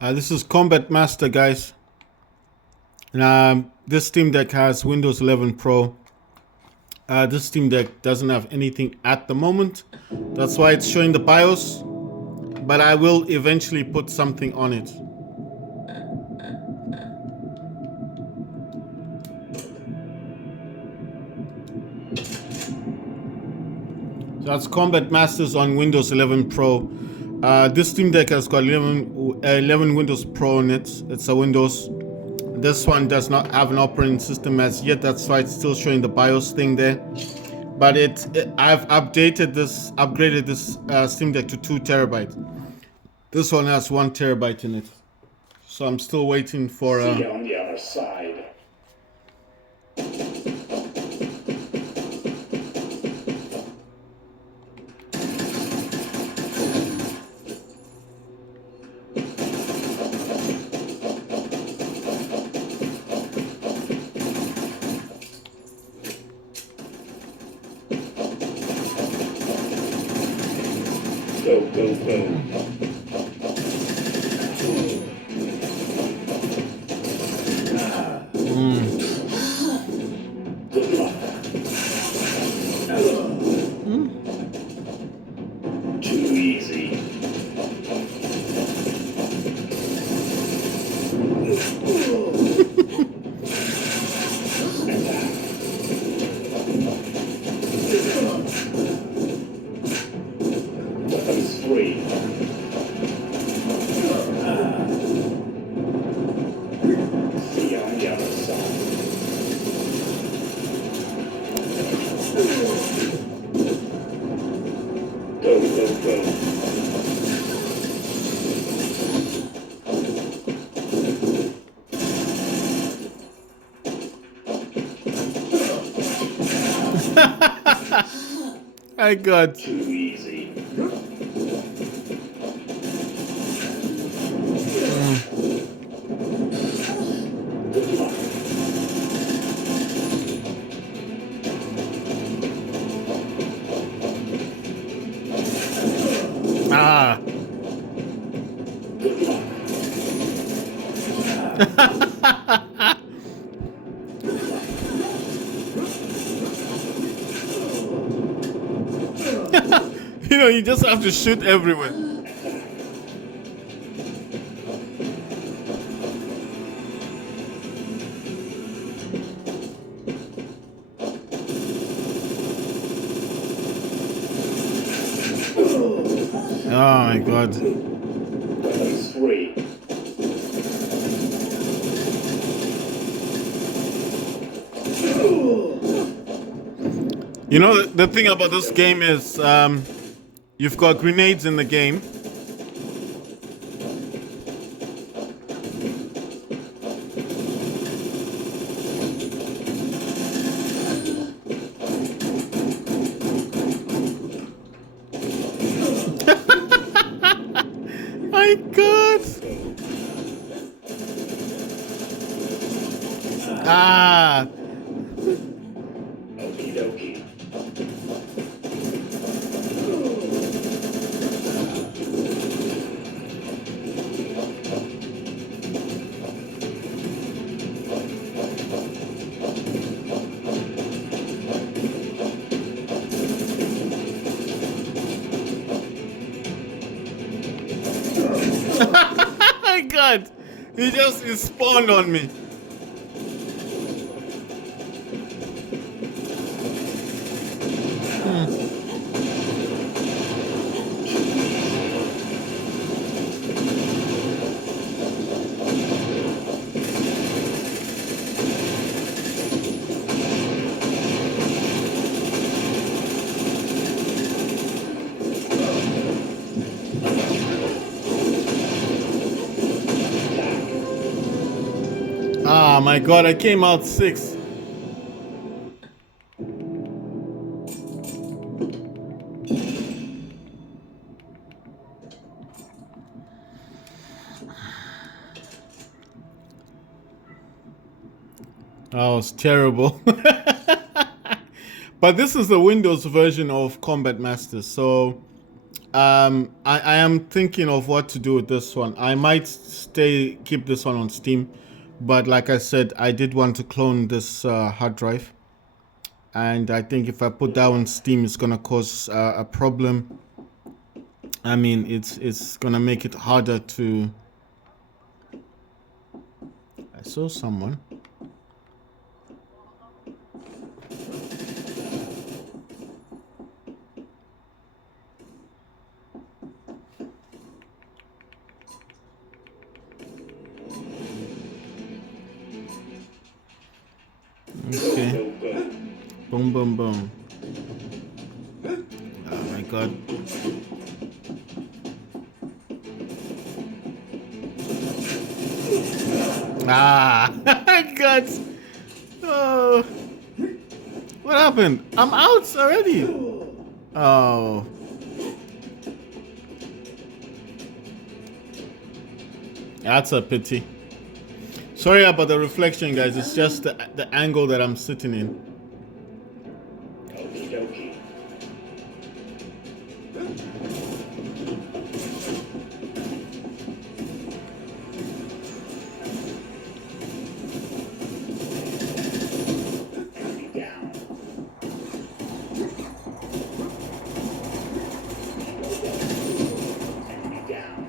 This is Combat Master, guys. And this Steam Deck has Windows 11 Pro. This Steam Deck doesn't have anything at the moment. That's why it's showing the BIOS. But I will eventually put something on it. So that's Combat Masters on Windows 11 Pro. This Steam Deck has got 11 Windows Pro on it. It's a Windows. This one does not have an operating system as yet. That's why it's still showing the BIOS thing there. But I've upgraded this Steam Deck to 2 terabytes. This one has 1 terabyte in it. So I'm still waiting for. See you on the other side. Go, go, go. Good luck. Too easy. Weapons free. See you on the other side. Go, go, go. I got. Too easy. Good luck. Ah. Good luck. You just have to shoot everywhere. Oh my god. Weapons free. The thing about this game is you've got grenades in the game. My god. Ah. Okie dokie. My god. He spawned on me. Ah, my god, I came out 6. That was terrible. But this is the Windows version of Combat Master, so I am thinking of what to do with this one. I might keep this one on Steam, but like I said, I did want to clone this hard drive, and I think if I put that on Steam, it's gonna cause a problem. I mean, it's gonna make it harder to. I saw someone. Okay. No good. Boom, boom, boom. Oh my god. Ah, God. Oh. What happened? I'm out already. Oh. That's a pity. Sorry about the reflection, guys. It's just the angle that I'm sitting in. Okie dokie. Enemy down. Enemy down.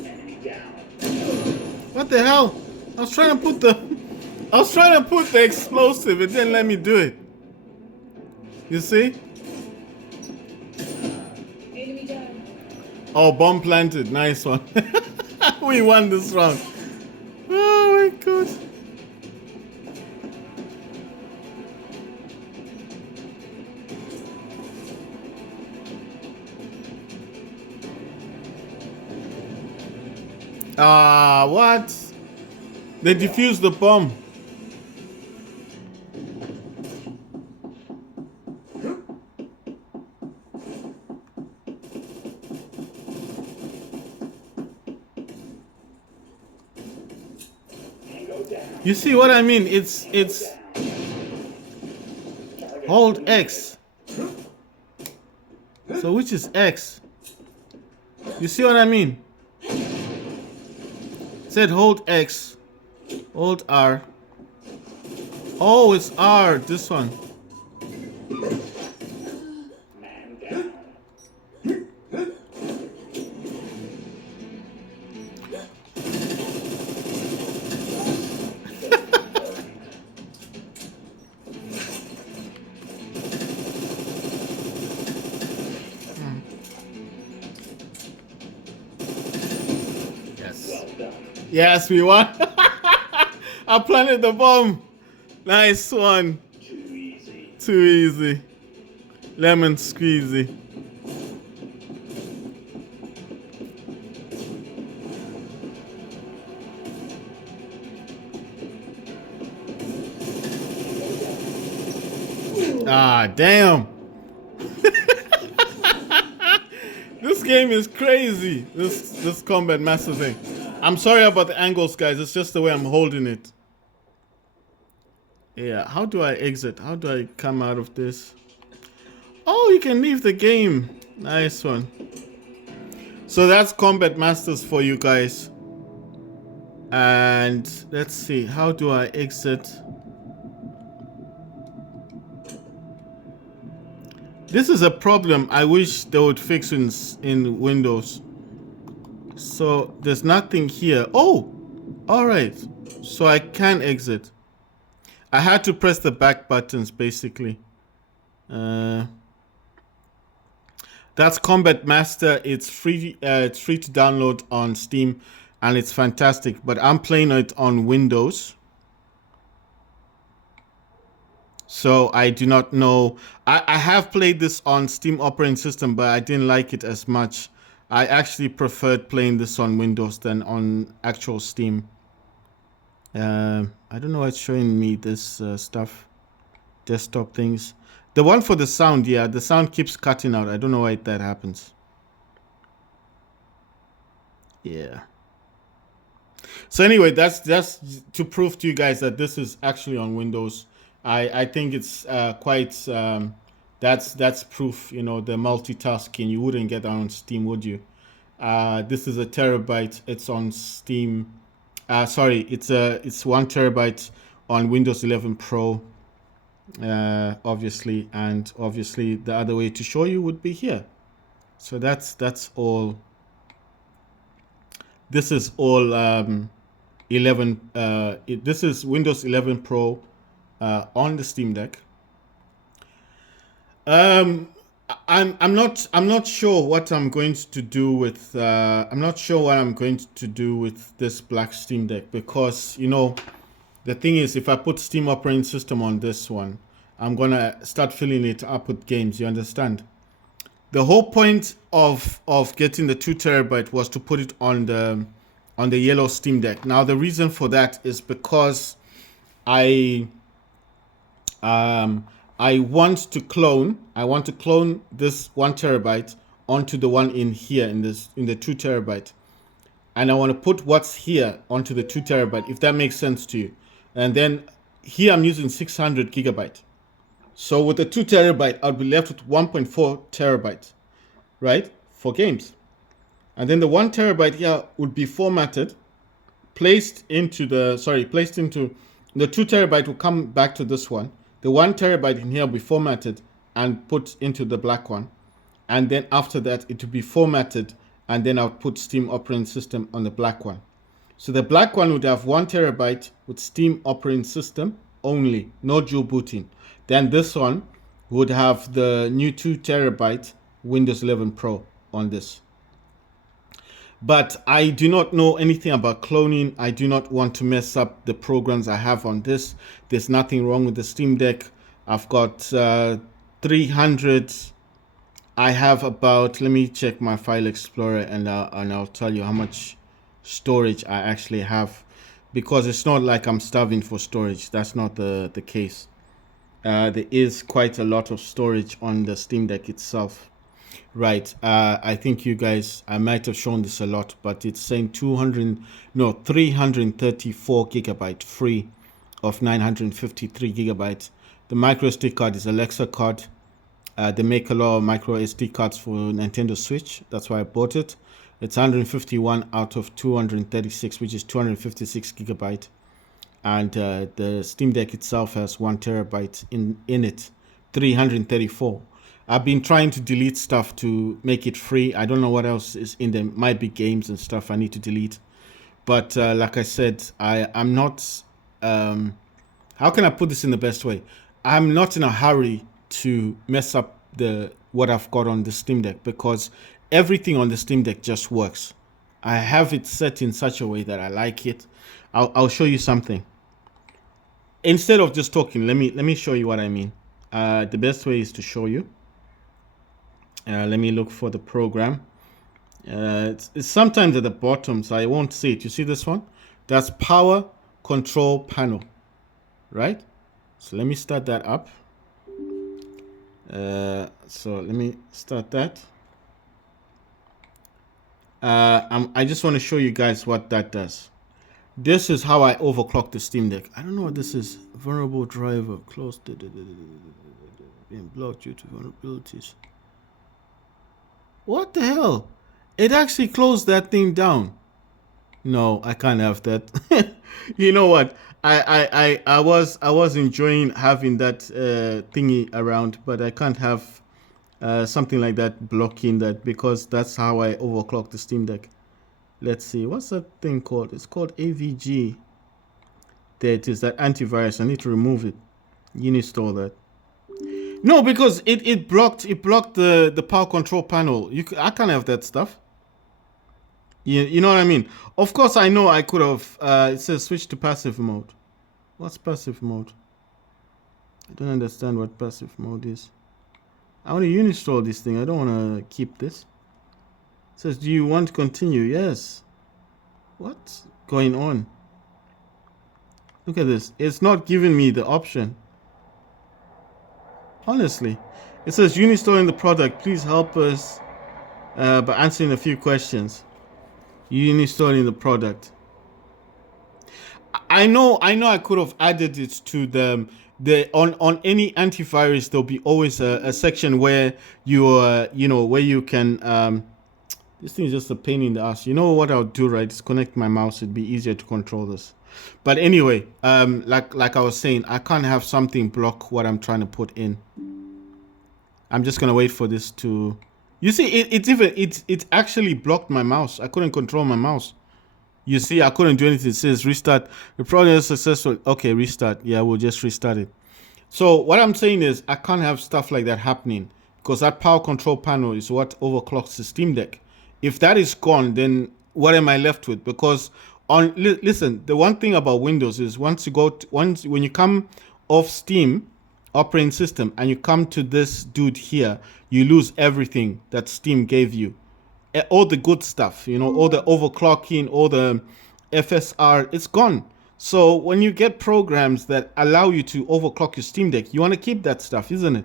Enemy down. What the hell? I was trying to put the explosive. It didn't let me do it. You see? Enemy down. Oh, bomb planted. Nice one. We won this round. Oh my god. Ah, what? They defused the bomb. Tango down. You see what I mean? It's Target hold X. So which is X? You see what I mean? It said hold X. Hold R. Oh, it's R, this one. man down. Yes. Well done. Yes, we won. I planted the bomb. Nice one. Too easy. Too easy. Lemon squeezy. Ah, damn. This game is crazy. This combat master thing. I'm sorry about the angles, guys. It's just the way I'm holding it. Yeah, how do I exit? How do I come out of this? Oh, you can leave the game. Nice one. So that's Combat Masters for you guys. And let's see, how do I exit? This is a problem I wish they would fix in Windows. So there's nothing here. Oh, all right. So I can exit. I had to press the back buttons basically. That's Combat Master. It's free. It's free to download on Steam, and it's fantastic. But I'm playing it on Windows, so I do not know. I have played this on Steam operating system, but I didn't like it as much. I actually preferred playing this on Windows than on actual Steam. I don't know why it's showing me this stuff, desktop things. The one for the sound, yeah, the sound keeps cutting out. I don't know why that happens. Yeah. So anyway, that's to prove to you guys that this is actually on Windows. I think it's quite that's proof. You know, the multitasking. You wouldn't get that on Steam, would you? This is a terabyte. It's on Steam. Sorry, it's 1 terabyte on Windows 11 Pro. Obviously, and obviously the other way to show you would be here. So that's all. This is all 11. This is Windows 11 Pro on the Steam Deck. I'm not sure what I'm going to do with I'm not sure what I'm going to do with this black Steam Deck, because you know the thing is, if I put Steam operating system on this one, I'm gonna start filling it up with games. You understand? The whole point of getting the 2 terabyte was to put it on the yellow Steam Deck. Now the reason for that is because I want to clone this 1 terabyte onto the one in here in the 2 terabyte, and I want to put what's here onto the 2 terabyte, if that makes sense to you. And then here I'm using 600 gigabyte. So with the 2 terabyte, I'll be left with 1.4 terabyte, right, for games. And then the 1 terabyte here would be formatted, placed into the 2 terabyte will come back to this one. The 1 terabyte in here will be formatted and put into the black one. And then after that, it will be formatted, and then I'll put Steam operating system on the black one. So the black one would have 1 terabyte with Steam operating system only, no dual booting. Then this one would have the new 2 terabyte Windows 11 Pro on this. But I do not know anything about cloning. I do not want to mess up the programs I have on this. There's nothing wrong with the Steam Deck. I've got 300. I have about, let me check my file explorer, and I'll tell you how much storage I actually have, because it's not like I'm starving for storage. That's not the case. There is quite a lot of storage on the Steam Deck itself. Right, I think you guys, I might have shown this a lot, but it's saying 334 gigabyte free of 953 gigabytes. The micro SD card is Alexa card. They make a lot of micro SD cards for Nintendo Switch. That's why I bought it. It's 151 out of 236, which is 256 gigabyte. And the Steam Deck itself has 1 terabyte in it, 334. I've been trying to delete stuff to make it free. I don't know what else is in there. Might be games and stuff I need to delete. But like I said, I'm not... how can I put this in the best way? I'm not in a hurry to mess up what I've got on the Steam Deck, because everything on the Steam Deck just works. I have it set in such a way that I like it. I'll show you something. Instead of just talking, let me show you what I mean. The best way is to show you. Let me look for the program. It's sometimes at the bottom, so I won't see it. You see this one? That's Power Control Panel, right? So let me start that up. So let me start that. I just want to show you guys what that does. This is how I overclock the Steam Deck. I don't know what this is. Vulnerable driver closed. Being blocked due to vulnerabilities. What the hell? It actually closed that thing down. No, I can't have that. You know what? I was enjoying having that thingy around, but I can't have something like that blocking that, because that's how I overclock the Steam Deck. Let's see, what's that thing called? It's called AVG. There it is, that antivirus. I need to remove it. You install that. No, because it blocked the power control panel. I can't have that stuff. You know what I mean? Of course, I know I could have. It says switch to passive mode. What's passive mode? I don't understand what passive mode is. I want to uninstall this thing. I don't want to keep this. It says, do you want to continue? Yes. What's going on? Look at this. It's not giving me the option. Honestly. It says, uninstalling the product. Please help us by answering a few questions. Uninstalling the product. I know I could have added it to the the on any antivirus there'll be always a section where where you can this thing is just a pain in the ass. You know what I'll do, right? Is connect my mouse. It'd be easier to control this. But anyway, like I was saying, I can't have something block what I'm trying to put in. I'm just gonna wait for this to. You see, it actually blocked my mouse. I couldn't control my mouse. You see, I couldn't do anything. It says restart. The project is successful. Okay, restart. Yeah, we'll just restart it. So what I'm saying is I can't have stuff like that happening because that power control panel is what overclocks the Steam Deck. If that is gone, then what am I left with? Because listen, the one thing about Windows is when you come off Steam operating system and you come to this dude here, you lose everything that Steam gave you. All the good stuff, all the overclocking, all the FSR, it's gone. So when you get programs that allow you to overclock your Steam Deck, you want to keep that stuff, isn't it?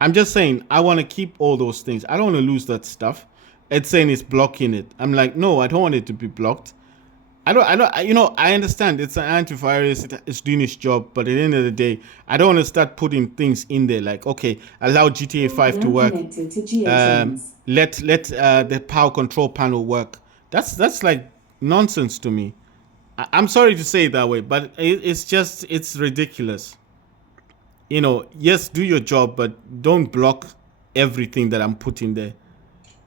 I'm just saying, I want to keep all those things. I don't want to lose that stuff. It's saying it's blocking it. I'm like, no, I don't want it to be blocked. I understand it's an antivirus, it's doing its job, but at the end of the day, I don't want to start putting things in there like, okay, allow GTA 5 to work. Let the power control panel work. That's like nonsense to me. I'm sorry to say it that way, but it's ridiculous. Yes, do your job, but don't block everything that I'm putting there.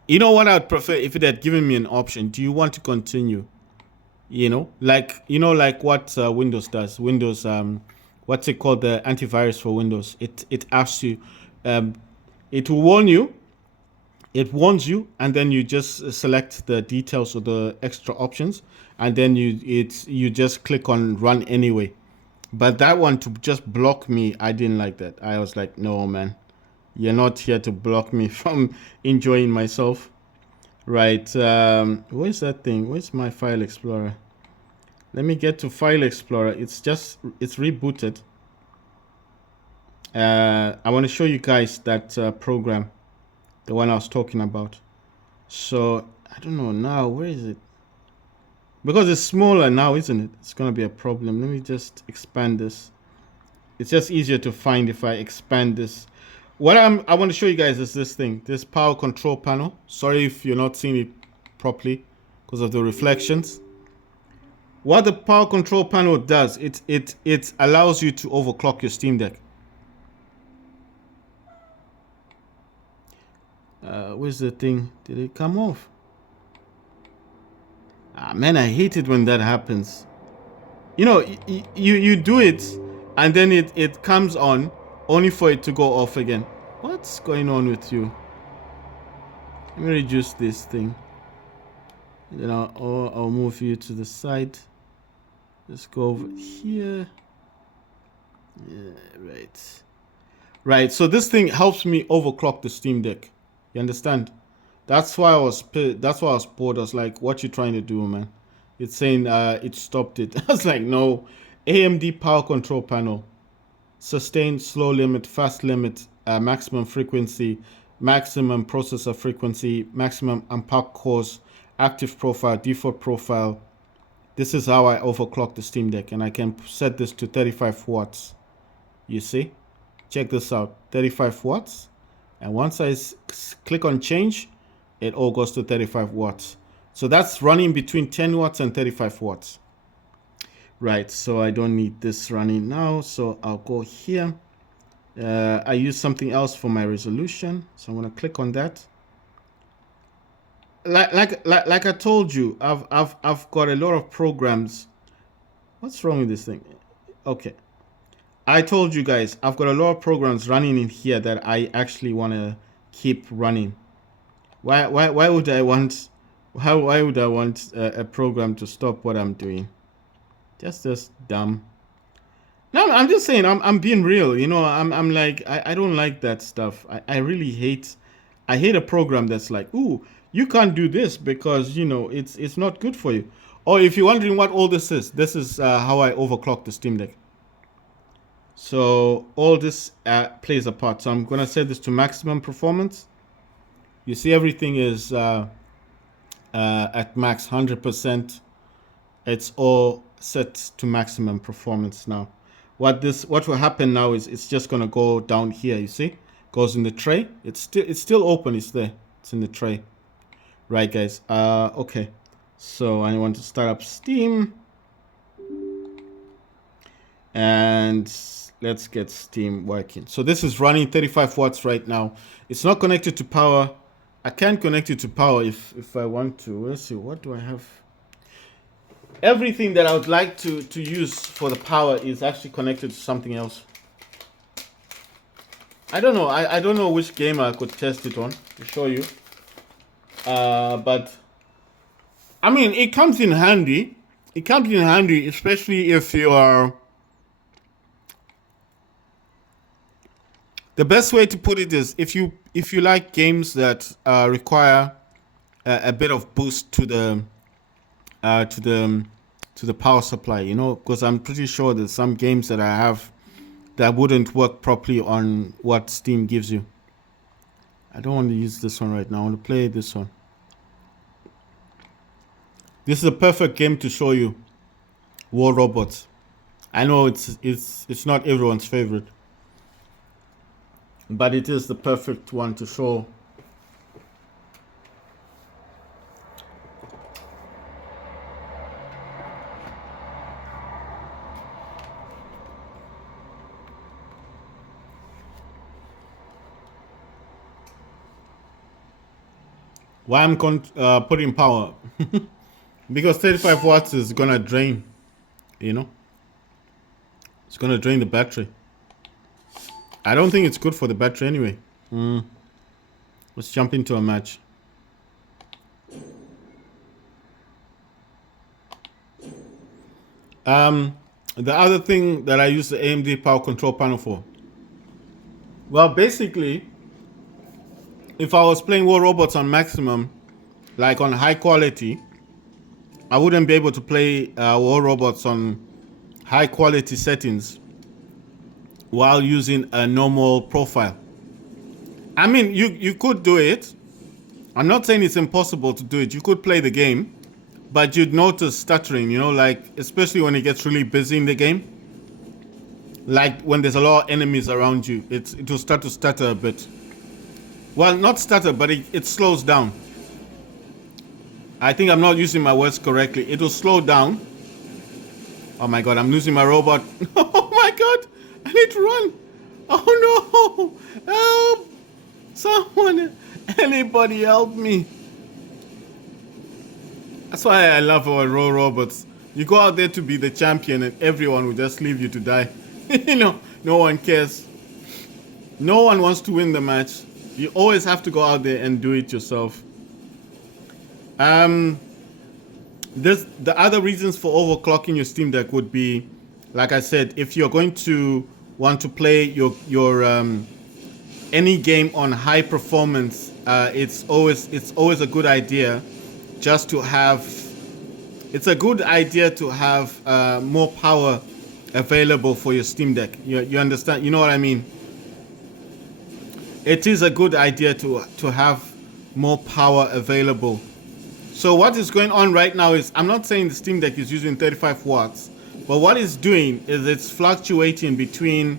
You know what I'd prefer if it had given me an option. Do you want to continue? Like what Windows does. Windows, what's it called? The antivirus for Windows. It asks you, it will warn you. It warns you, and then you just select the details or the extra options, and then you just click on run anyway. But that one to just block me, I didn't like that. I was like, no, man, you're not here to block me from enjoying myself. Right, where's that thing? Where's my File Explorer? Let me get to File Explorer. It's rebooted. I want to show you guys that program, the one I was talking about. So, I don't know now, where is it? Because it's smaller now, isn't it? It's going to be a problem. Let me just expand this. It's just easier to find if I expand this. What I want to show you guys is this thing, this power control panel. Sorry if you're not seeing it properly because of the reflections. What the power control panel does, it allows you to overclock your Steam Deck. Where's the thing? Did it come off? Man, I hate it when that happens. You do it and then it comes on only for it to go off again. What's going on with you? Let me reduce this thing. And then I'll move you to the side. Let's go over here. Yeah, right. So this thing helps me overclock the Steam Deck. You understand? That's why I was bored. I was like, what you trying to do, man? It's saying it stopped it. I was like, no. AMD power control panel. Sustain, slow limit, fast limit, maximum frequency, maximum processor frequency, maximum unpack cores, active profile, default profile. This is how I overclock the Steam Deck, and I can set this to 35 watts. You see? Check this out, 35 watts. And once I click on change, it all goes to 35 watts. So that's running between 10 watts and 35 watts. Right, so I don't need this running now, so I'll go here. I use something else for my resolution, so I'm gonna click on that. Like I told you, I've got a lot of programs. What's wrong with this thing? Okay, I told you guys I've got a lot of programs running in here that I actually want to keep running. Why would I want? Why would I want a program to stop what I'm doing? Just dumb. No, I'm just saying, I'm being real. I'm like, I don't like that stuff. I really hate, I hate a program that's like, ooh, you can't do this because, it's not good for you. Or if you're wondering what all this is how I overclock the Steam Deck. So all this plays a part. So I'm going to set this to maximum performance. You see everything is at max 100%. It's all set to maximum performance now. what will happen now is it's just gonna go down here. You see, goes in the tray. It's still open. It's there. It's in the tray. Right, guys. Okay. So I want to start up Steam, and let's get Steam working. So this is running 35 watts right now. It's not connected to power. I can connect it to power if I want to. Let's see. What do I have? Everything that I would like to use for the power is actually connected to something else. I don't know. I don't know which game I could test it on to show you. But I mean, it comes in handy. It comes in handy, especially if you are. The best way to put it is if you like games that require a bit of boost to the power supply, you know, because I'm pretty sure there's some games that I have that wouldn't work properly on what Steam gives you. I don't want to use this one right now. I want to play this one. This is a perfect game to show you War Robots. I know it's not everyone's favorite, but it is the perfect one to show. Why I'm putting power? Because 35 watts is gonna drain, you know? It's gonna drain the battery. I don't think it's good for the battery anyway. Let's jump into a match. The other thing that I use the AMD power control panel for. Well, basically, if I was playing War Robots on maximum, like on high quality, I wouldn't be able to play War Robots on high quality settings while using a normal profile. I mean, you could do it. I'm not saying it's impossible to do it. You could play the game, but you'd notice stuttering, you know, like, especially when it gets really busy in the game. Like when there's a lot of enemies around you, it will start to stutter a bit. Well, not stutter, but it slows down. I think I'm not using my words correctly. It will slow down. Oh my god, I'm losing my robot. Oh my god, I need to run. Oh no, help! Someone, anybody help me. That's why I love our War Robots. You go out there to be the champion and everyone will just leave you to die. You know, no one cares. No one wants to win the match. You always have to go out there and do it yourself. The other reasons for overclocking your Steam Deck would be, like I said, if you're going to want to play your any game on high performance, it's always a good idea just to have. It's a good idea to have more power available for your Steam Deck. You understand? You know what I mean? It is a good idea to have more power available. So what is going on right now is, I'm not saying the Steam Deck is using 35 watts, but what it's doing is it's fluctuating between,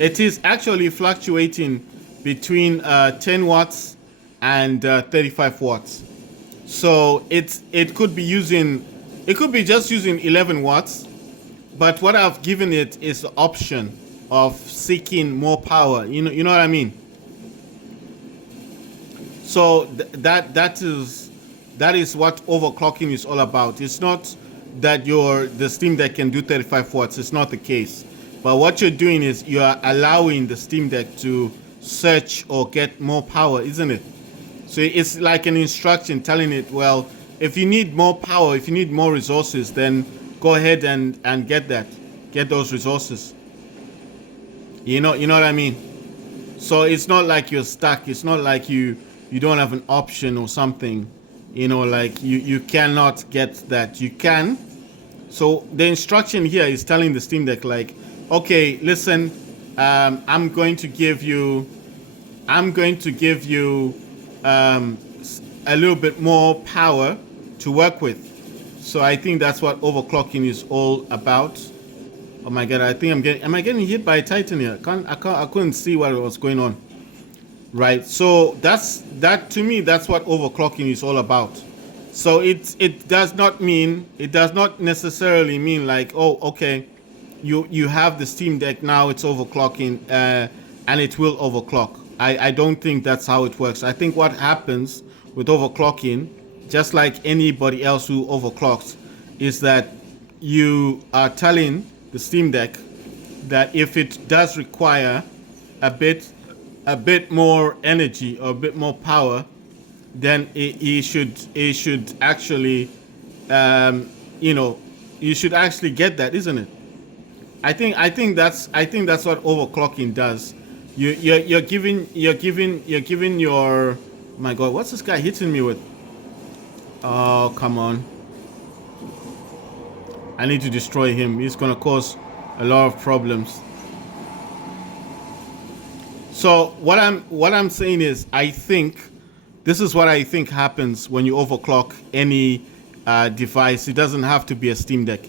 it is actually fluctuating between 10 watts and 35 watts. So it could be just using 11 watts, but what I've given it is the option of seeking more power. You know what I mean? So that is what overclocking is all about. It's not that the Steam Deck can do 35 watts. It's not the case. But what you're doing is you are allowing the Steam Deck to search or get more power, isn't it? So it's like an instruction telling it, well, if you need more power, if you need more resources, then go ahead and get that. Get those resources. You know what I mean? So it's not like you're stuck. It's not like you don't have an option or something. You know, like you cannot get that. You can. So the instruction here is telling the Steam Deck, like, okay, listen, I'm going to give you a little bit more power to work with. So I think that's what overclocking is all about. Oh my god, I think am I getting hit by a Titan here? I couldn't see what was going on. Right. So that to me, that's what overclocking is all about. So it does not necessarily mean like, oh, okay, you have the Steam Deck now, it's overclocking, and it will overclock. I don't think that's how it works. I think what happens with overclocking, just like anybody else who overclocks, is that you are telling the Steam Deck that if it does require a bit more energy or a bit more power, then it should actually, you know, you should actually get that, isn't it? I think that's what overclocking does. You're giving your, oh my god, what's this guy hitting me with? Oh, come on. I need to destroy him. He's gonna cause a lot of problems. So what I'm saying is, I think this is what I think happens when you overclock any device. It doesn't have to be a Steam Deck.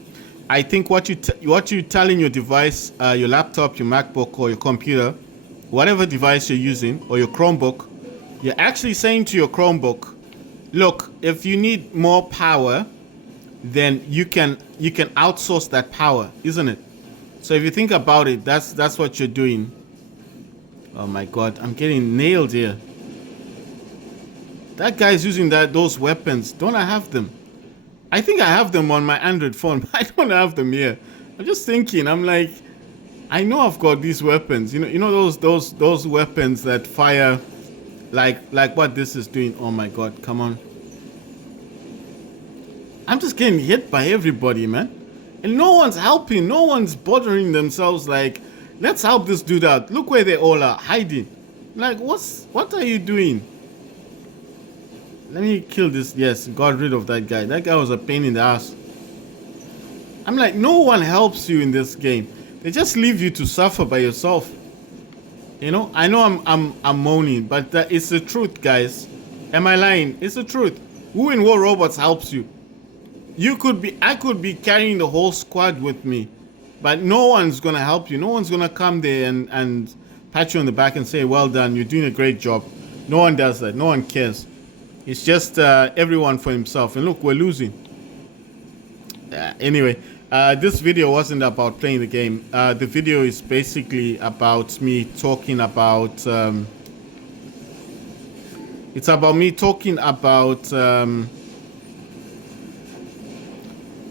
I think what you telling your device, your laptop, your MacBook, or your computer, whatever device you're using, or your Chromebook, you're actually saying to your Chromebook, look, if you need more power, then you can outsource that power, isn't it? So if you think about it, that's what you're doing. Oh my god, I'm getting nailed here. That guy's using those weapons. Don't I have them? I think I have them on my Android phone, but I don't have them here. I'm just thinking, I'm like, I know I've got these weapons. You know those weapons that fire like what this is doing. Oh my god, come on. I'm just getting hit by everybody, man. And no one's helping. No one's bothering themselves like, let's help this dude out. Look where they all are, hiding. Like, what are you doing? Let me kill this. Yes, got rid of that guy. That guy was a pain in the ass. I'm like, no one helps you in this game. They just leave you to suffer by yourself. You know, I know I'm moaning, but it's the truth, guys. Am I lying? It's the truth. Who in War Robots helps you? I could be carrying the whole squad with me, but no one's gonna help you. No one's gonna come there and pat you on the back and say, well done, you're doing a great job. No one does that. No one cares. It's just everyone for himself. And look, we're losing. Anyway, this video wasn't about playing the game. The video is basically about me talking about... it's about me talking about...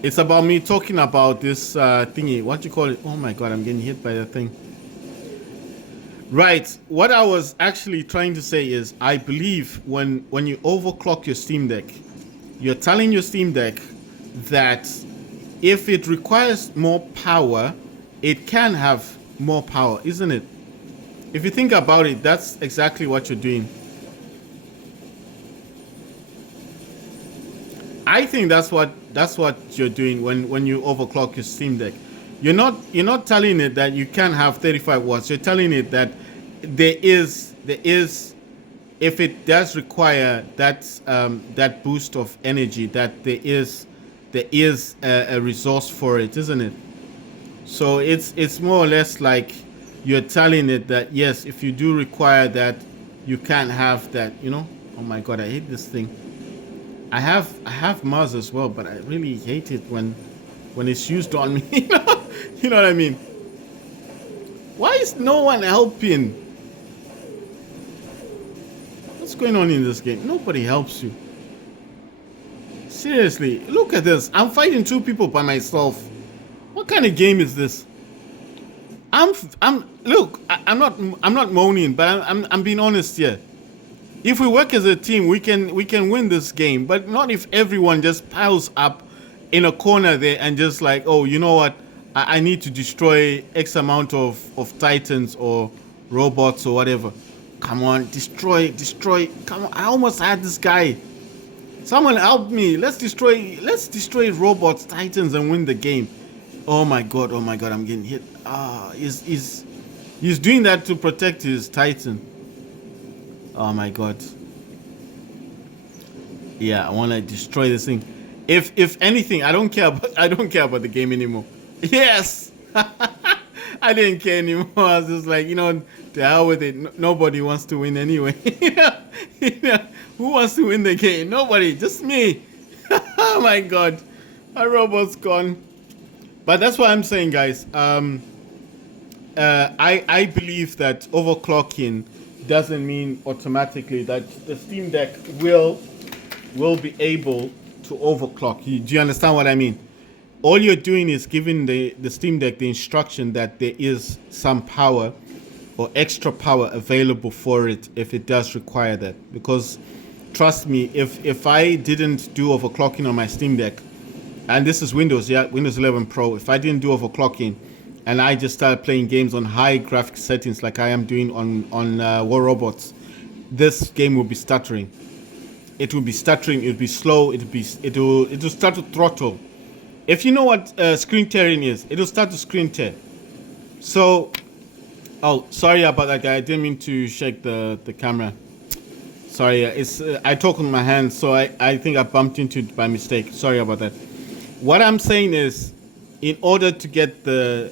it's about me talking about this thingy. What do you call it? Oh my god, I'm getting hit by that thing. Right. What I was actually trying to say is, I believe when you overclock your Steam Deck, you're telling your Steam Deck that if it requires more power, it can have more power, isn't it? If you think about it, that's exactly what you're doing. I think that's what you're doing when you overclock your Steam Deck. You're not telling it that you can have 35 watts. You're telling it that there is if it does require that boost of energy, that there is a resource for it, isn't it? So it's more or less like you're telling it that yes, if you do require that, you can have that, you know. Oh my god, I hate this thing. I have Mars as well, but I really hate it when it's used on me. You know what I mean? Why is no one helping? What's going on in this game? Nobody helps you. Seriously, look at this. I'm fighting two people by myself. What kind of game is this? Look, I'm not moaning, but I'm being honest here. If we work as a team, we can win this game, but not if everyone just piles up in a corner there and just like, oh, you know what? I need to destroy X amount of Titans or robots or whatever. Come on, destroy. Come on, I almost had this guy. Someone help me. Let's destroy robots, Titans, and win the game. Oh my god, I'm getting hit. He's doing that to protect his Titan. Oh my god. Yeah, I want to destroy this thing. If anything, I don't care about the game anymore. Yes, I didn't care anymore. I was just like, to hell with it. Nobody wants to win anyway. Who wants to win the game? Nobody, just me. Oh my god, our robot's gone. But that's what I'm saying, guys. I believe that overclocking doesn't mean automatically that the Steam Deck will be able to overclock. Do you understand what I mean? All you're doing is giving the Steam Deck the instruction that there is some power or extra power available for it if it does require that. Because trust me, if I didn't do overclocking on my Steam Deck, and this is Windows 11 Pro, if I didn't do overclocking and I just started playing games on high graphic settings like I am doing on War Robots, this game will be stuttering. It will be stuttering, it will be slow, it will start to throttle. If you know what screen tearing is, it will start to screen tear. So, oh, sorry about that, guy. I didn't mean to shake the camera. Sorry, I talk with my hands, so I think I bumped into it by mistake. Sorry about that. What I'm saying is, in order to get a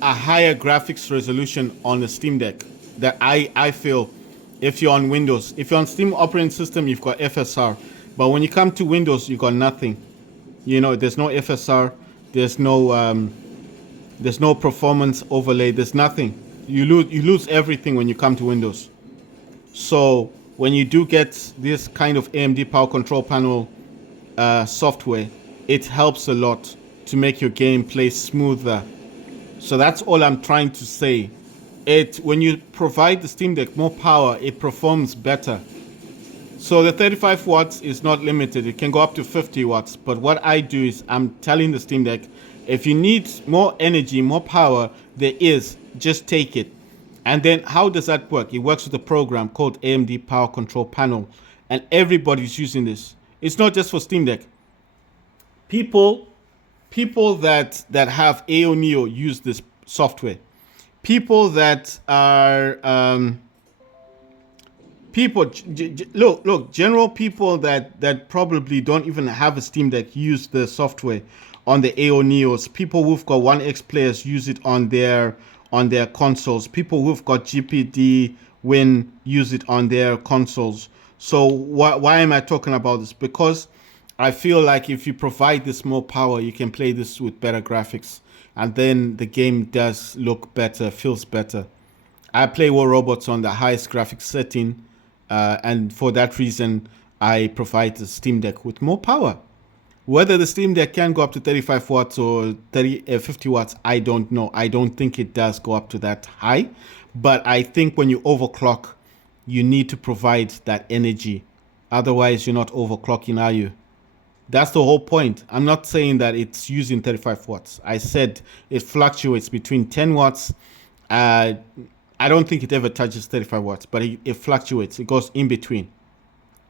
higher graphics resolution on the Steam Deck, that I feel, if you're on Windows, if you're on Steam operating system, you've got FSR. But when you come to Windows, you've got nothing. There's no FSR, there's no performance overlay, there's nothing. You lose everything when you come to Windows. So when you do get this kind of AMD Power Control Panel software, it helps a lot to make your game play smoother. So that's all I'm trying to say. When you provide the Steam Deck more power, it performs better. So the 35 watts is not limited. It can go up to 50 watts. But what I do is I'm telling the Steam Deck, if you need more energy, more power, just take it. And then how does that work? It works with a program called AMD Power Control Panel. And everybody's using this. It's not just for Steam Deck. People that have AO Neo use this software. People that are... general people that probably don't even have a Steam Deck use the software on the AO Neos. People who've got 1X players use it on their consoles. People who've got GPD Win use it on their consoles. So why am I talking about this? Because I feel like if you provide this more power, you can play this with better graphics, and then the game does look better, feels better. I play War Robots on the highest graphics setting. And for that reason, I provide the Steam Deck with more power. Whether the Steam Deck can go up to 35 watts or 50 watts, I don't know. I don't think it does go up to that high. But I think when you overclock, you need to provide that energy. Otherwise, you're not overclocking, are you? That's the whole point. I'm not saying that it's using 35 watts. I said it fluctuates between 10 watts. I don't think it ever touches 35 watts, but it fluctuates. It goes in between.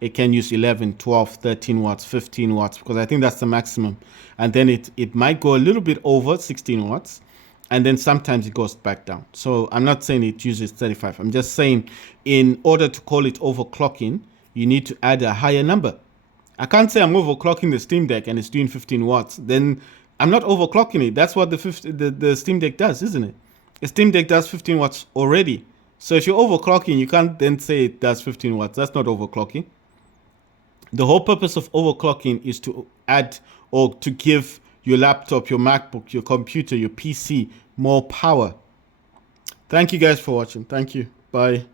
It can use 11, 12, 13 watts, 15 watts, because I think that's the maximum. And then it might go a little bit over 16 watts, and then sometimes it goes back down. So I'm not saying it uses 35. I'm just saying in order to call it overclocking, you need to add a higher number. I can't say I'm overclocking the Steam Deck and it's doing 15 watts. Then I'm not overclocking it. That's what the Steam Deck does, isn't it? The Steam Deck does 15 watts already. So if you're overclocking, you can't then say it does 15 watts. That's not overclocking. The whole purpose of overclocking is to add or to give your laptop, your MacBook, your computer, your PC more power. Thank you guys for watching. Thank you. Bye.